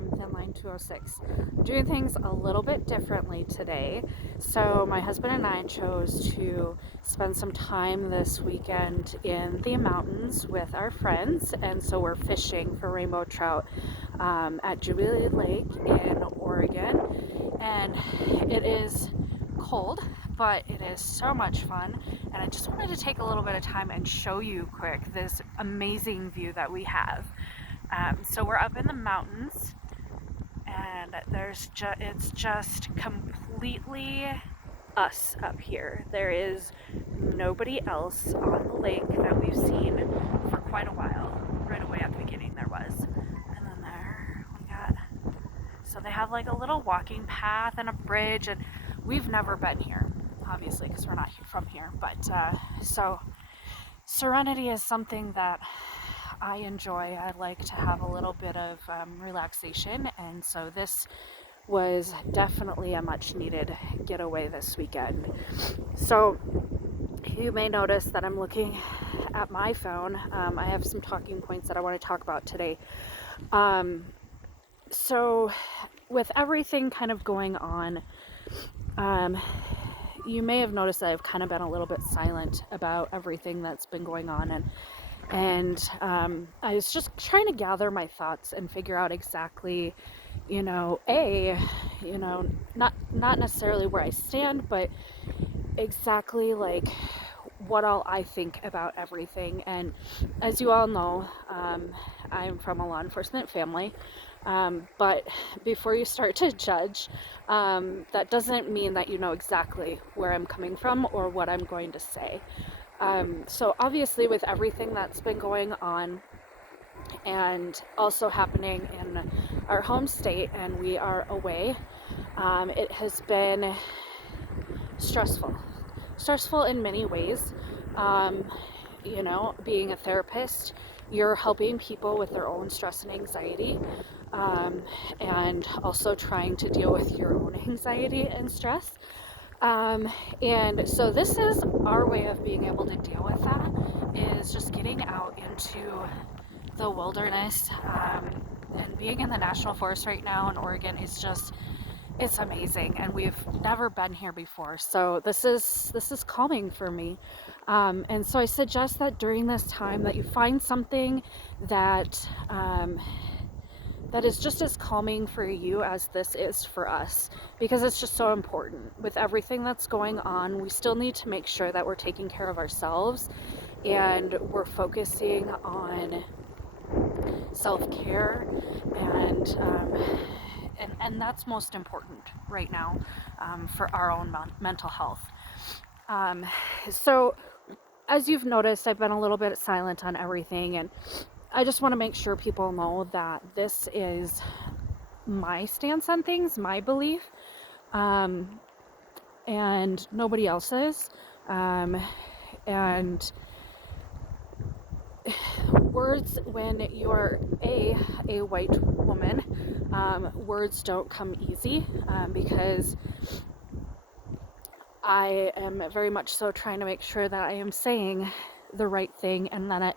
from Thin Line 206. I'm doing things a little bit differently today. So my husband and I chose to spend some time this weekend in the mountains with our friends, and so we're fishing for rainbow trout at Jubilee Lake in Oregon. And it is cold, but it is so much fun. And I just wanted to take a little bit of time and show you quick this amazing view that we have. So we're up in the mountains, and it's just completely us up here. There is nobody else on the lake that we've seen for quite a while. Right away at the beginning there was, and then there we got. So they have like a little walking path and a bridge, and we've never been here, obviously, because we're not from here. But so serenity is something that I enjoy. I like to have a little bit of relaxation, and so this was definitely a much needed getaway this weekend. So you may notice that I'm looking at my phone. I have some talking points that I want to talk about today. So with everything kind of going on, you may have noticed that I've kind of been a little bit silent about everything that's been going on, and I was just trying to gather my thoughts and figure out exactly, not necessarily where I stand, but exactly like what all I think about everything. And as you all know, I'm from a law enforcement family. But before you start to judge, that doesn't mean that you know exactly where I'm coming from or what I'm going to say. So obviously with everything that's been going on and also happening in our home state and we are away, it has been stressful in many ways. Being a therapist, you're helping people with their own stress and anxiety, and also trying to deal with your own anxiety and stress. And so this is our way of being able to deal with that, is just getting out into the wilderness, and being in the national forest right now in Oregon is just, it's amazing, and we've never been here before, so this is calming for me. And so I suggest that during this time that you find something that that is just as calming for you as this is for us, because it's just so important. With everything that's going on, we still need to make sure that we're taking care of ourselves and we're focusing on self-care, and that's most important right now, for our own mental health. So as you've noticed, I've been a little bit silent on everything, and I just want to make sure people know that this is my stance on things, my belief, and nobody else's. And words, when you're a white woman, words don't come easy, because I am very much so trying to make sure that I am saying the right thing, and that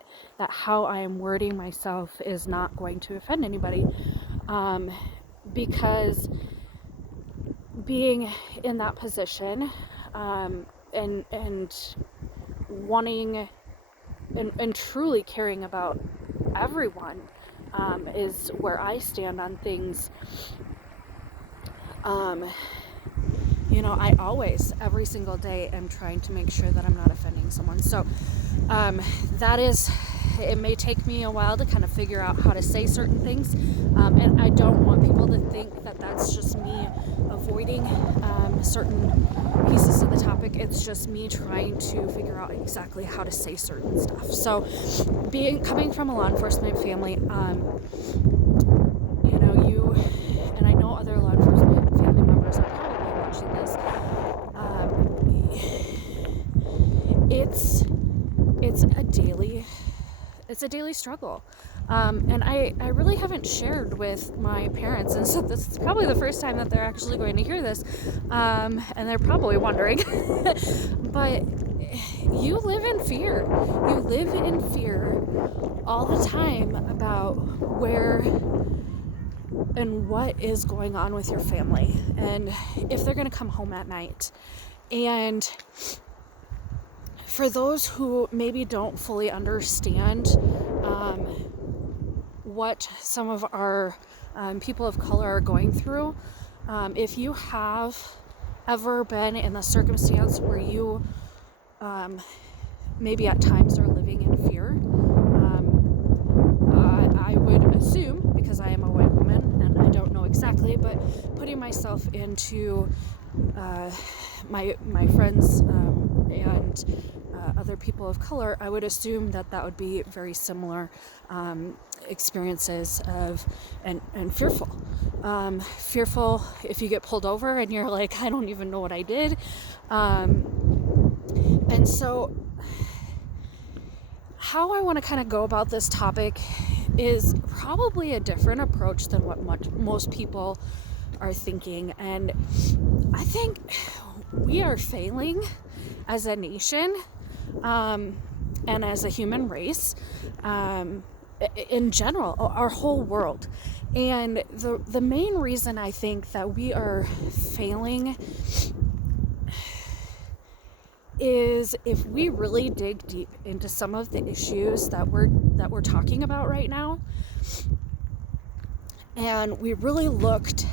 how I am wording myself is not going to offend anybody, because being in that position, and wanting and truly caring about everyone, is where I stand on things. I always, every single day, am trying to make sure that I'm not offending someone. So it may take me a while to kind of figure out how to say certain things, and I don't want people to think that that's just me avoiding certain pieces of the topic. It's just me trying to figure out exactly how to say certain stuff. So coming from a law enforcement family, you, and I know other law enforcement family members are probably watching this, it's a daily struggle. And I really haven't shared with my parents, and so this is probably the first time that they're actually going to hear this, and they're probably wondering. But you live in fear. You live in fear all the time about where what is going on with your family, and if they're going to come home at night. And for those who maybe don't fully understand what some of our people of color are going through, if you have ever been in the circumstance where you maybe at times are living in fear, I would assume, because I am a white woman and I don't know exactly, but putting myself into my friends and other people of color, I would assume that would be very similar experiences of and fearful. Fearful if you get pulled over and you're like, I don't even know what I did. And so how I want to kind of go about this topic is probably a different approach than what most people are thinking. And I think we are failing as a nation and as a human race in general, our whole world. And the main reason I think that we are failing is if we really dig deep into some of the issues that we're talking about right now, and we really looked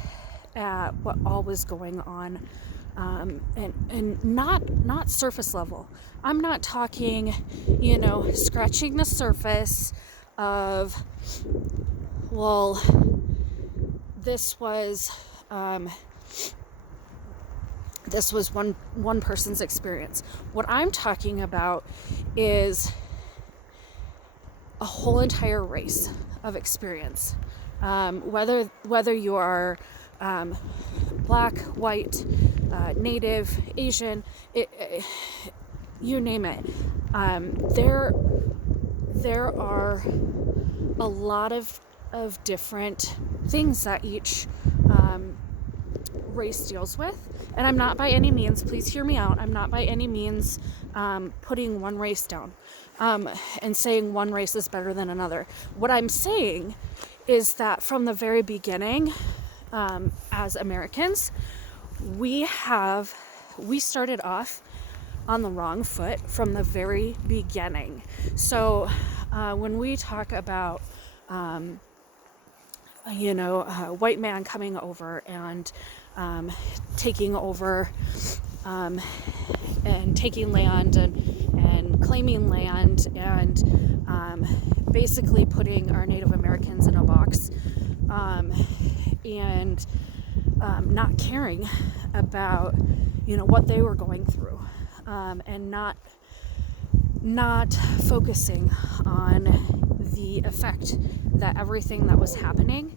at what all was going on, and not surface level. I'm not talking, scratching the surface of, well, this was one person's experience. What I'm talking about is a whole entire race of experience. Whether you are black, white, native, Asian, you name it. There are a lot of different things that each race deals with. And I'm not by any means, please hear me out, I'm not by any means putting one race down and saying one race is better than another. What I'm saying is that from the very beginning, as Americans, we started off on the wrong foot from the very beginning. So when we talk about a white man coming over and taking over and taking land and claiming land and basically putting our Native Americans in a box and not caring about what they were going through, and not focusing on the effect that everything that was happening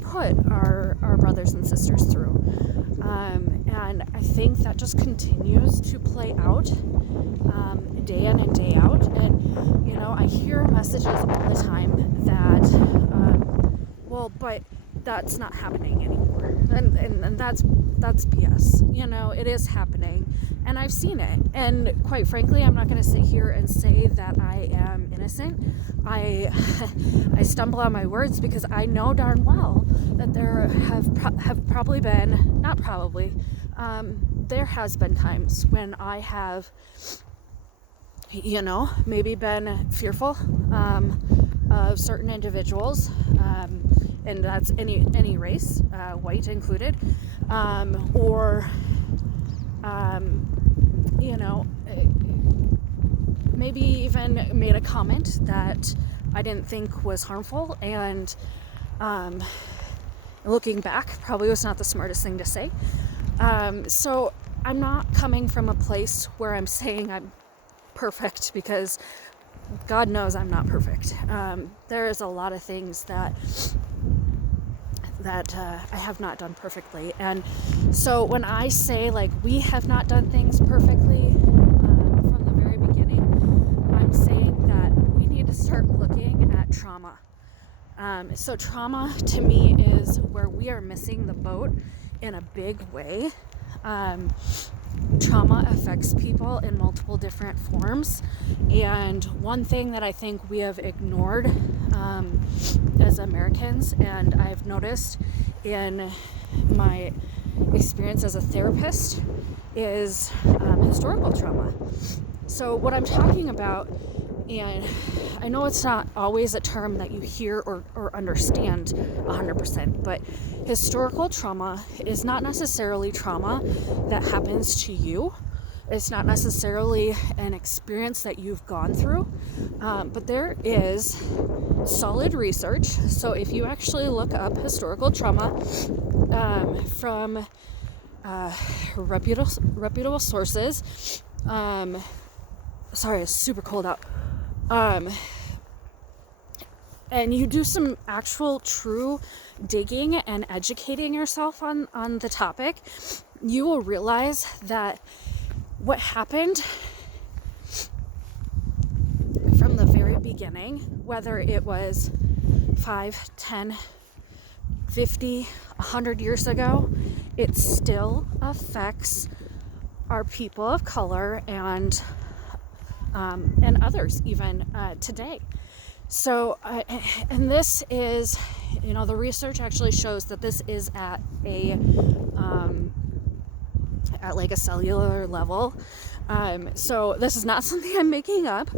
put our brothers and sisters through. And I think that just continues to play out day in and day out. And, I hear messages all the time that, but that's not happening anymore. And that's BS. It is happening. And I've seen it. And quite frankly, I'm not going to sit here and say that I am innocent. I stumble on my words because I know darn well that there have probably been, not probably, there has been times when I have, maybe been fearful of certain individuals, and that's any race, white included, or maybe even made a comment that I didn't think was harmful, and looking back, probably was not the smartest thing to say. So I'm not coming from a place where I'm saying I'm perfect, because God knows I'm not perfect. There is a lot of things that I have not done perfectly. And so when I say we have not done things perfectly from the very beginning, I'm saying that we need to start looking at trauma. So trauma to me is where we are missing the boat in a big way. trauma affects people in multiple different forms. And one thing that I think we have ignored as Americans, and I've noticed in my experience as a therapist, is historical trauma. So what I'm talking about, and I know it's not always a term that you hear or understand 100%, but historical trauma is not necessarily trauma that happens to you. It's not necessarily an experience that you've gone through, but there is solid research. So if you actually look up historical trauma from reputable sources, sorry, it's super cold out. And you do some actual true digging and educating yourself on the topic, you will realize that what happened from the very beginning, whether it was 5, 10, 50, 100 years ago, it still affects our people of color and others even today. So, and this is, the research actually shows that this is at like a cellular level. So this is not something I'm making up.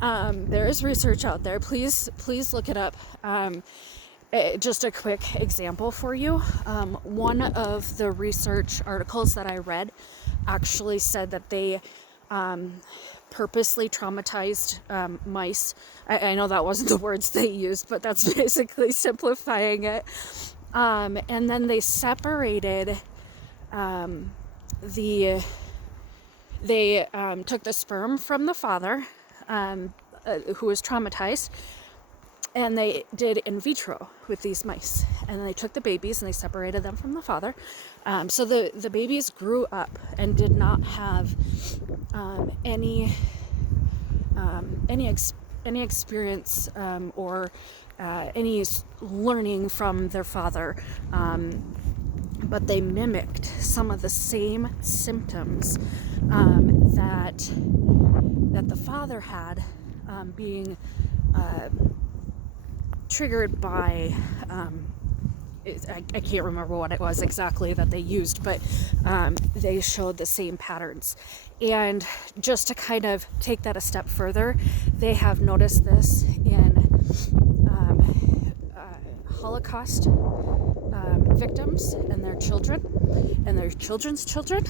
There is research out there. Please look it up. Just a quick example for you. One of the research articles that I read actually said that they purposely traumatized mice. I know that wasn't the words they used, but that's basically simplifying it. And then they separated they took the sperm from the father who was traumatized, and they did in vitro with these mice, and they took the babies and they separated them from the father. So the babies grew up and did not have any experience or any learning from their father, but they mimicked some of the same symptoms that the father had, being triggered by I can't remember what it was exactly that they used, but they showed the same patterns. And just to kind of take that a step further, they have noticed this in Holocaust victims and their children and their children's children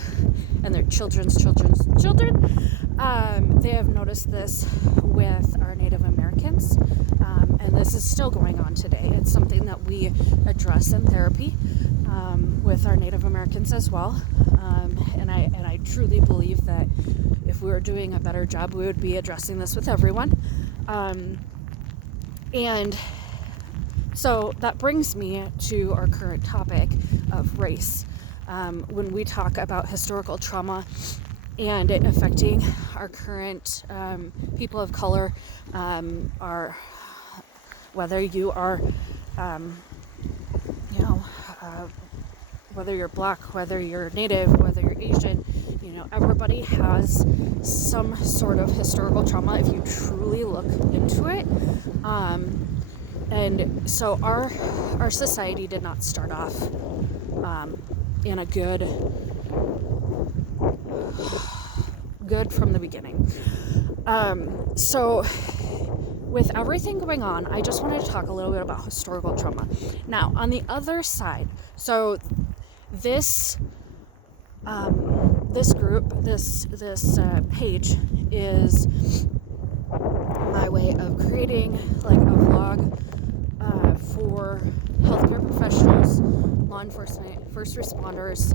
and their children's children. They have noticed this with our Native Americans, and this is still going on today. It's something that we address in therapy with our Native Americans as well, and I truly believe that if we were doing a better job, we would be addressing this with everyone. And so that brings me to our current topic of race. When we talk about historical trauma and it affecting our current people of color, whether you are, whether you're Black, whether you're Native, whether you're Asian, everybody has some sort of historical trauma if you truly look into it. And so our society did not start off in a good from the beginning. So with everything going on, I just wanted to talk a little bit about historical trauma. Now, on the other side, so this group, this page is my way of creating like a vlog for healthcare professionals, law enforcement, first responders,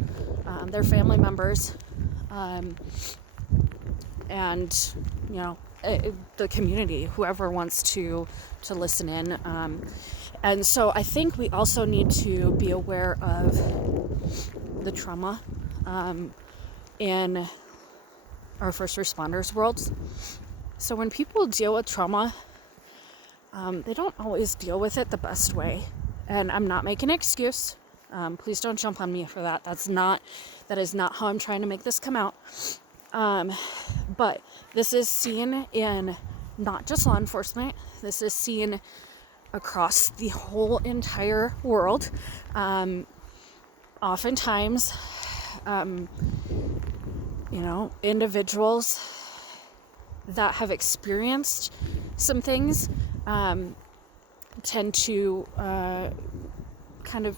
their family members, and the community, whoever wants to listen in. And so I think we also need to be aware of the trauma in our first responders worlds. So when people deal with trauma, they don't always deal with it the best way. And I'm not making an excuse. Please don't jump on me for that. That is not how I'm trying to make this come out. But this is seen in not just law enforcement. This is seen across the whole entire world. Oftentimes, individuals that have experienced some things tend to kind of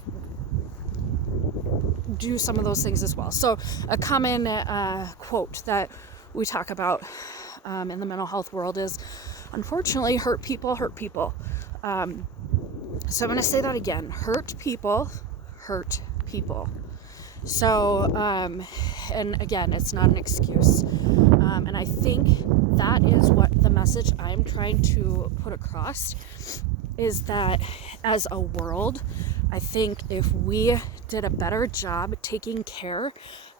do some of those things as well. So a common quote that we talk about in the mental health world is, unfortunately, hurt people hurt people. So I'm going to say that again. Hurt people hurt people. So, and again, it's not an excuse. And I think that is what the message I'm trying to put across is, that as a world, I think if we did a better job taking care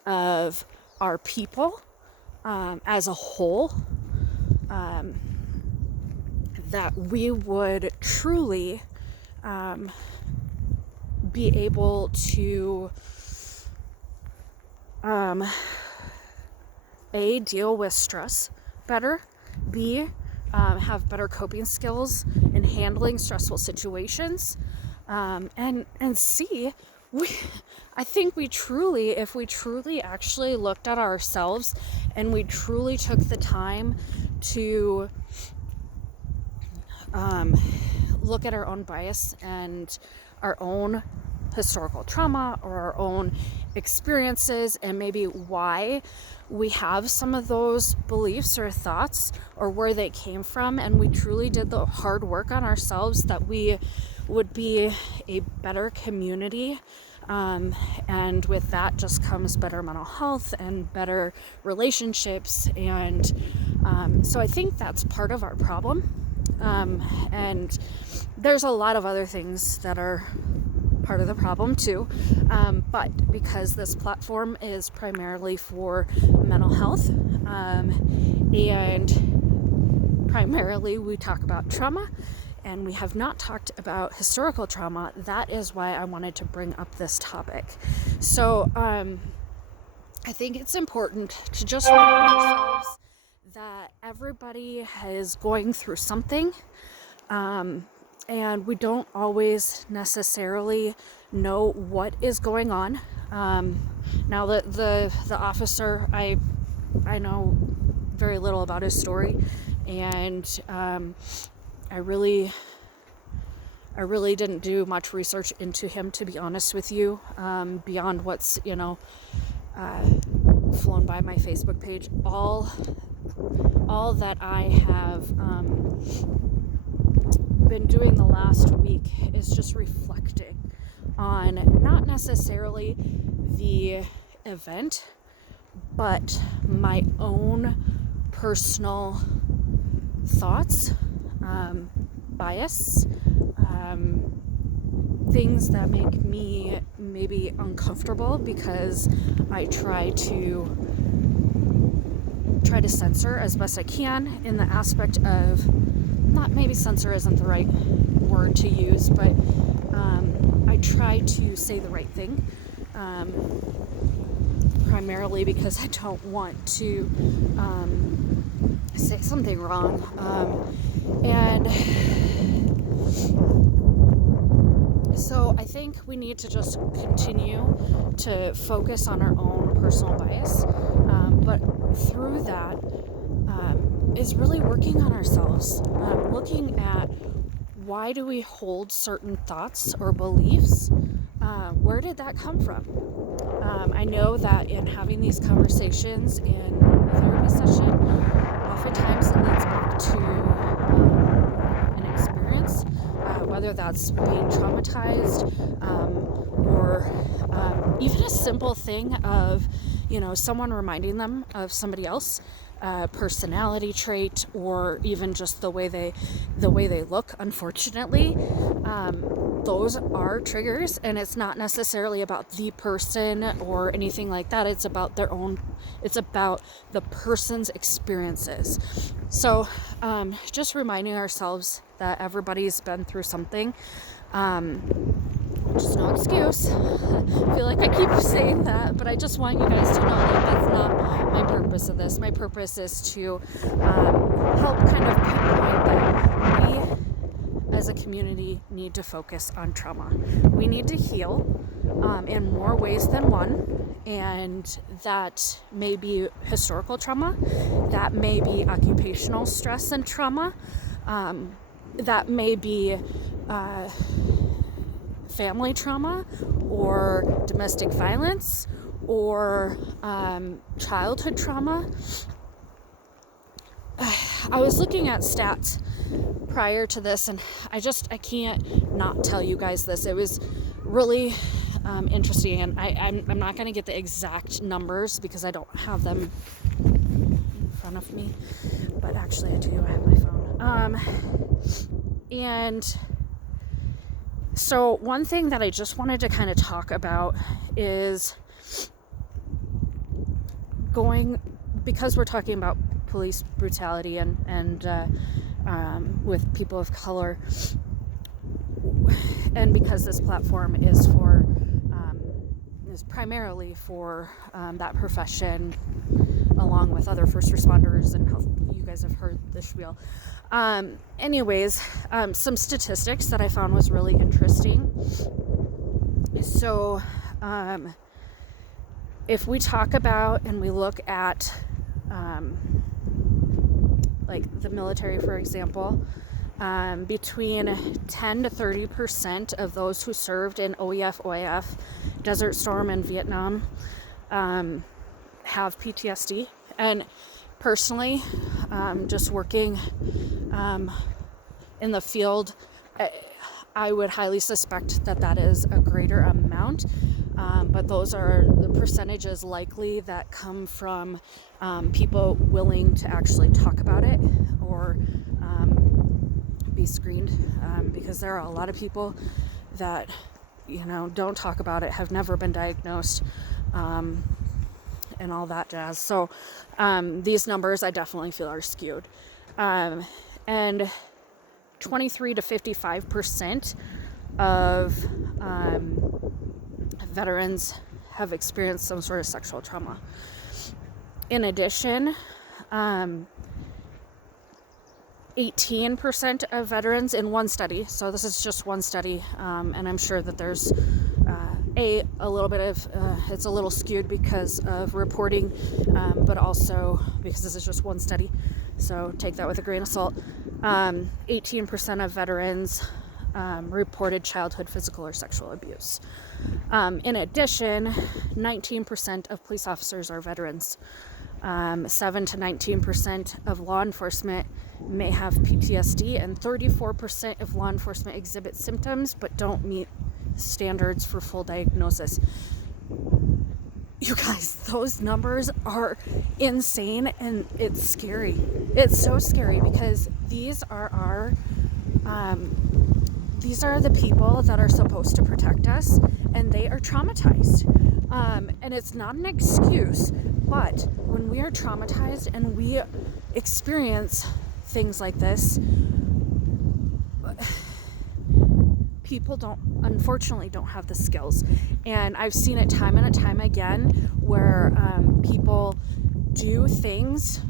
of our people as a whole, that we would truly be able to A, deal with stress better, B, have better coping skills in handling stressful situations, and C, I think we truly, if we truly actually looked at ourselves and we truly took the time to look at our own bias and our own historical trauma or our own experiences and maybe why we have some of those beliefs or thoughts or where they came from, and we truly did the hard work on ourselves, that we would be a better community, and with that just comes better mental health and better relationships, and so I think that's part of our problem, and there's a lot of other things that are part of the problem too, but because this platform is primarily for mental health, and primarily we talk about trauma and we have not talked about historical trauma, that is why I wanted to bring up this topic. So I think it's important to just remind ourselves that everybody is going through something, and we don't always necessarily know what is going on. Now the officer, I know very little about his story, and I really didn't do much research into him, to be honest with you, beyond what's flown by my Facebook page. All that I have been doing the last week is just reflecting on not necessarily the event, but my own personal thoughts, bias, things that make me maybe uncomfortable because I try to censor as best I can, in the aspect of, not maybe censor isn't the right word to use, but I try to say the right thing, primarily because I don't want to say something wrong, and so I think we need to just continue to focus on our own personal bias, but through that is really working on ourselves, looking at why do we hold certain thoughts or beliefs, where did that come from? I know that in having these conversations in a therapy session, oftentimes it leads back to an experience, whether that's being traumatized, or even a simple thing of, someone reminding them of somebody else, personality trait, or even just the way they look. Unfortunately, those are triggers, and it's not necessarily about the person or anything like that. It's about it's about the person's experiences. So just reminding ourselves that everybody's been through something, which is no excuse. I feel like I keep saying that, but I just want you guys to know that that's not my purpose of this. My purpose is to help kind of pinpoint that we as a community need to focus on trauma. We need to heal in more ways than one, and that may be historical trauma, that may be occupational stress and trauma, that may be family trauma or domestic violence or childhood trauma. I was looking at stats prior to this, and I can't not tell you guys this. It was really interesting, and I'm not going to get the exact numbers because I don't have them in front of me, but actually I do have my phone. And so one thing that I just wanted to kind of talk about is because we're talking about police brutality and with people of color, and because this platform is primarily for that profession, along with other first responders and health. You guys have heard the spiel. Some statistics that I found was really interesting. So, if we talk about and we look at like the military, for example, between 10 to 30% of those who served in OEF, Desert Storm, and Vietnam have PTSD. And personally, just working in the field, I would highly suspect that is a greater amount. But those are the percentages likely that come from people willing to actually talk about it or be screened, because there are a lot of people that, don't talk about it, have never been diagnosed, and all that jazz. So these numbers I definitely feel are skewed. And 23 to 55% of veterans have experienced some sort of sexual trauma. In addition, 18% of veterans in one study, so this is just one study, and I'm sure that there's a little bit of, it's a little skewed because of reporting, but also because this is just one study, so take that with a grain of salt. 18% of veterans reported childhood physical or sexual abuse. In addition, 19% of police officers are veterans. 7 to 19% of law enforcement may have PTSD, and 34% of law enforcement exhibit symptoms but don't meet standards for full diagnosis. You guys, those numbers are insane, and it's scary. It's so scary because these are the people that are supposed to protect us, and they are traumatized. And it's not an excuse, but when we are traumatized and we experience things like this, people unfortunately don't have the skills. And I've seen it time and time again where people do things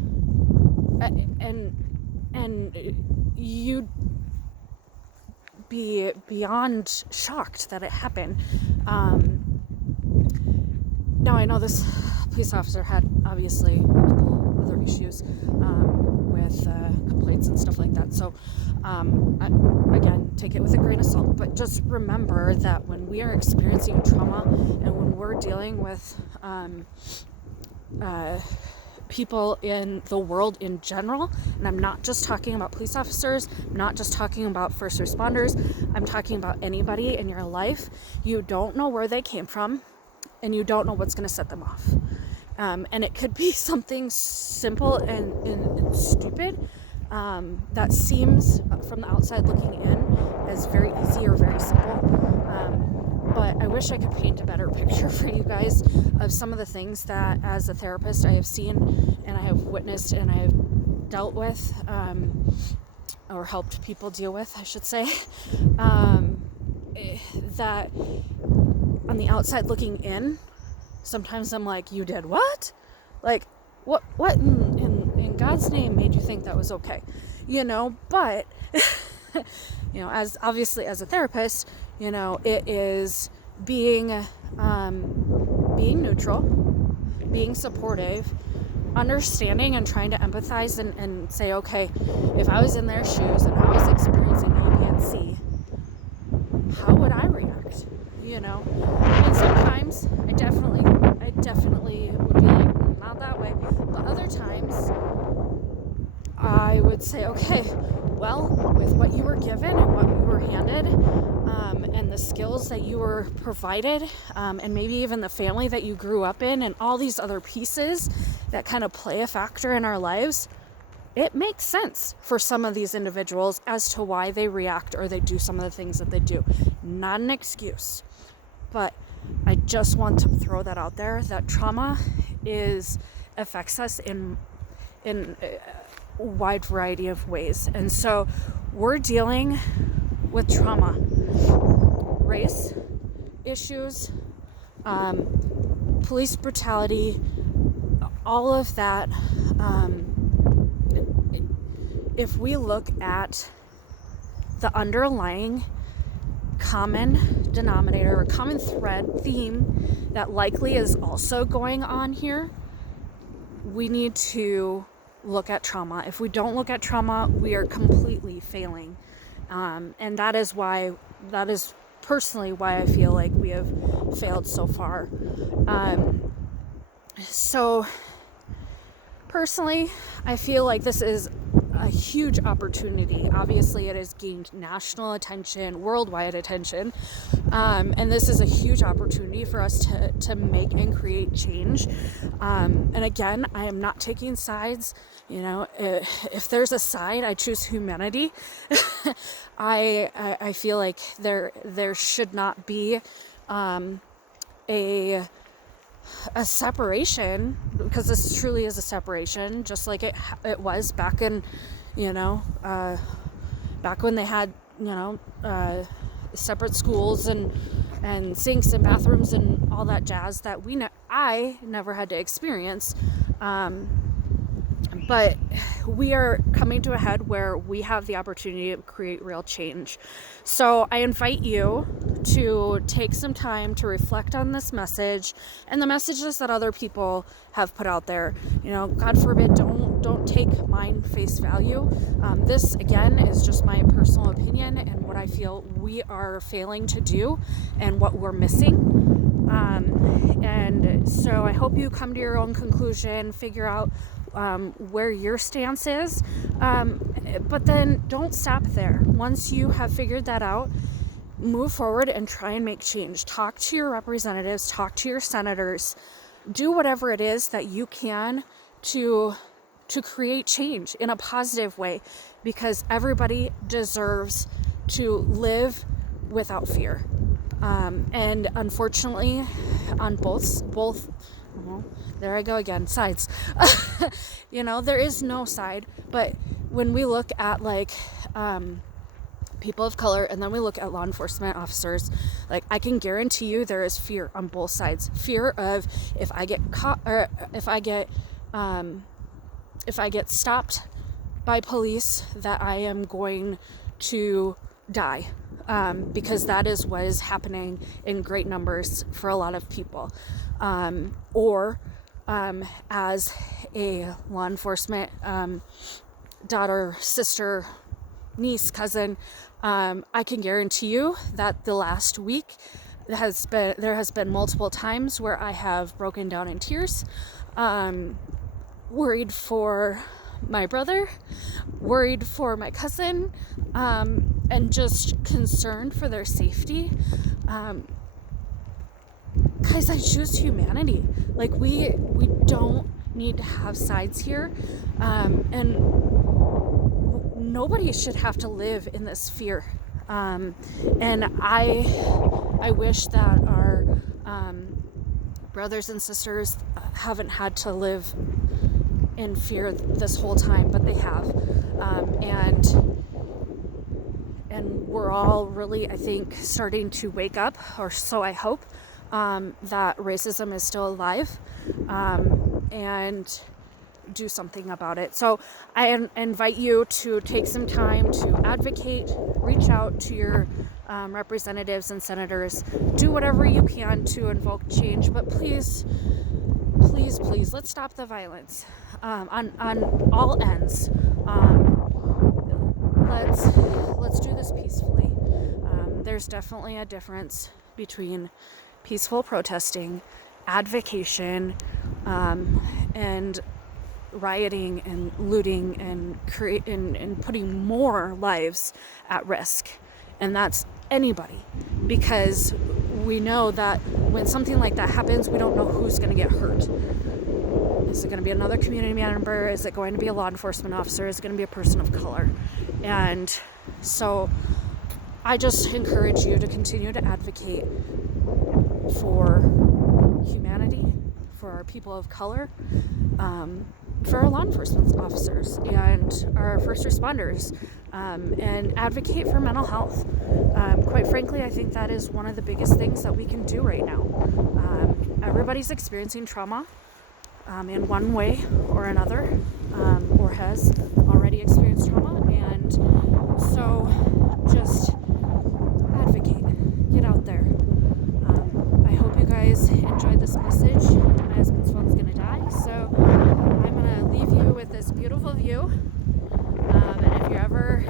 and you'd be beyond shocked that it happened. Now I know this police officer had obviously multiple other issues with complaints and stuff like that. So again, take it with a grain of salt, but just remember that when we are experiencing trauma and when we're dealing with people in the world in general, and I'm not just talking about police officers, I'm not just talking about first responders, I'm talking about anybody in your life, you don't know where they came from, and you don't know what's going to set them off. And it could be something simple and stupid that seems from the outside looking in as very easy or very simple. But I wish I could paint a better picture for you guys of some of the things that as a therapist I have seen and I have witnessed and I have dealt with, or helped people deal with, I should say. that on the outside looking in, sometimes I'm like, you did what? Like, what in God's name made you think that was okay? But, as obviously as a therapist, it is being neutral, being supportive, understanding and trying to empathize and say, okay, if I was in their shoes and I was experiencing A, B, and C, how would I react? And sometimes I definitely would be like, not that way. But other times I would say, okay, well, with what you were given and what we were handed, and the skills that you were provided, and maybe even the family that you grew up in, and all these other pieces that kind of play a factor in our lives, it makes sense for some of these individuals as to why they react or they do some of the things that they do. Not an excuse, but I just want to throw that out there, that trauma affects us in a wide variety of ways. And so we're dealing with trauma, race issues, police brutality, all of that. If we look at the underlying common denominator or common theme that likely is also going on here, we need to look at trauma. If we don't look at trauma, we are completely failing. And that is personally why I feel like we have failed so far. So personally, I feel like this is a huge opportunity. Obviously, it has gained national attention, worldwide attention, and this is a huge opportunity for us to make and create change. And again, I am not taking sides. If there's a side, I choose humanity. I feel like there should not be a separation, because this truly is a separation, just like it was back in, back when they had, separate schools and sinks and bathrooms and all that jazz that I never had to experience. But we are coming to a head where we have the opportunity to create real change. So I invite you to take some time to reflect on this message and the messages that other people have put out there. God forbid, don't take mine face value. This again is just my personal opinion and what I feel we are failing to do and what we're missing. And so I hope you come to your own conclusion, figure out where your stance is, but then don't stop there. Once you have figured that out, move forward and try and make change. Talk to your representatives, talk to your senators, do whatever it is that you can to create change in a positive way, because everybody deserves to live without fear. And unfortunately, on both well, there I go again, sides. There is no side, but when we look at people of color and then we look at law enforcement officers, I can guarantee you there is fear on both sides. Fear of if I get caught, or if I get stopped by police, that I am going to die. Because that is what is happening in great numbers for a lot of people. Or as a law enforcement daughter, sister, niece, cousin, I can guarantee you that the last week there has been multiple times where I have broken down in tears, worried for my brother, worried for my cousin, and just concerned for their safety. Guys, I choose humanity. We don't need to have sides here, and nobody should have to live in this fear. And I wish that our brothers and sisters haven't had to live in fear this whole time, but they have. and we're all really, I think, starting to wake up, or so I hope, that racism is still alive, and do something about it. So I invite you to take some time to advocate, reach out to your representatives and senators, do whatever you can to invoke change, but please, let's stop the violence on all ends. Let's do this peacefully. There's definitely a difference between peaceful protesting, advocation, and rioting and looting and putting more lives at risk. And that's anybody, because we know that when something like that happens, we don't know who's going to get hurt. Is it going to be another community member? Is it going to be a law enforcement officer? Is it going to be a person of color? And so I just encourage you to continue to advocate for humanity, for our people of color, for our law enforcement officers and our first responders, and advocate for mental health. Quite frankly, I think that is one of the biggest things that we can do right now. Everybody's experiencing trauma in one way or another, or has already experienced trauma, and so just advocate, get out there. I hope you guys enjoyed this message. My husband's phone's gonna die, so I'm gonna leave you with this beautiful view, and if you're ever